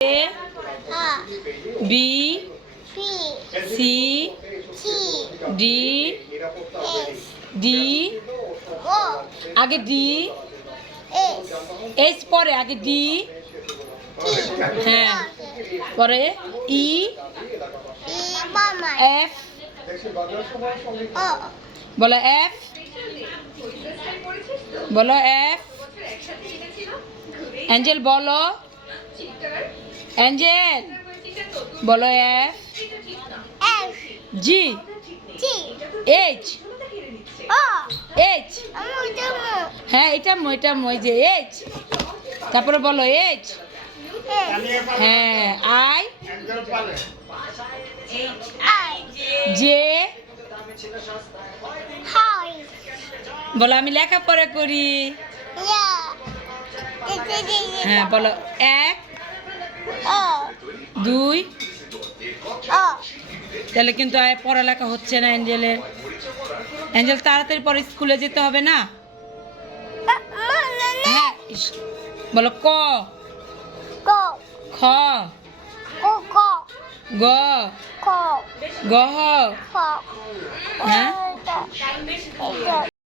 B C D D আগে D H পরে আগে D হ্যাঁ পরে E F বলো F বলো F অ্যাঞ্জেল বলো অ্যাঞ্জেল বলো F G H H হ্যাঁ এটা মই যে H তারপরে বলো H হ্যাঁ I J বলো আমি লেখাপড়া করি হ্যাঁ বলো 1 2 তাহলে কিন্তু আর পড়ালেখা হচ্ছে না অ্যাঞ্জেলের। অ্যাঞ্জেল তাড়াতাড়ি পরে স্কুলে যেতে হবে না। হ্যাঁ বলো ক খ গ গহ হ্যাঁ